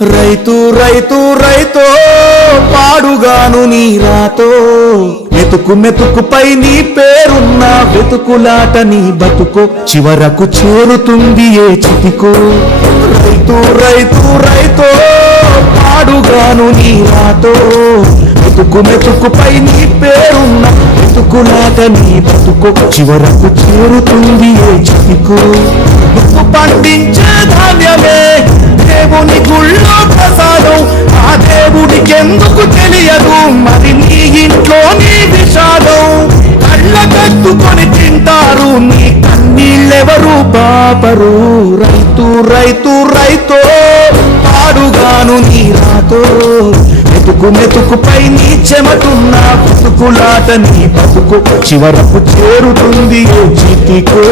రైతు రైతు రైతో పాడుగాను నీ రాతో మెతుకు మెతుకుపై నీ పేరున్న వెతుకులాట నీ బతుకో చివరకు చేరుతుంది ఏ చితికో రైతు రైతు రైతో పాడుగాను నీ రాతో మెతుకు మెతుకుపై నీ పేరున్న వెతుకులాట నీ బతుకో చివరకు చేరుతుంది ఏ చితికో నువ్వు పండించే ధాన్యమే దేవుని గుళ్ళో ప్రసాదం ఆ దేవుడికి ఎందుకు తెలియదు మరి నీ ఇంట్లో నీ విషాదం కళ్ళ కట్టుకొని తింటారు నీ కన్నీళ్ళెవరు పాపరు రైతు రైతు రైతో పాడుగాను నీ రాతో మెతుకు మెతుకుపై నీ చెమటున్న బతుకులాట నీ బతుకు చివరకు చేరుతుంది ఏ చితికో